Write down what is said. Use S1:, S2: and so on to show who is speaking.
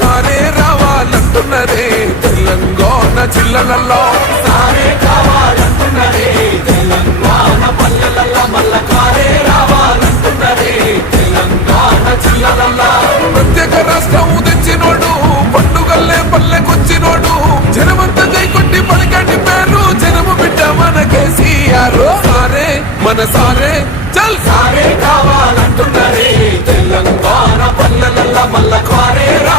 S1: కారే రావాలంటున్నదే. తెలంగాణ జిల్లలలో. సారే కావాలంటున్నదే. తెలంగాణ పల్లెలలో మల్ల కారే రావాలంటున్నదే. తెలంగాణ జిల్లలలో. ప్రత్యేక రాష్ట్రం తెచ్చినోడు పండుగల్లే పల్లెకొచ్చినోడు. జనమంతా జైకొట్టి పలికండి పేరు జనము బిడ్డ మన కేసీఆర్. సారే మన సారే చల్. సారే కావాలంటున్నదే. తెలంగాణ పల్లెలల్ల మల్ల కానే రా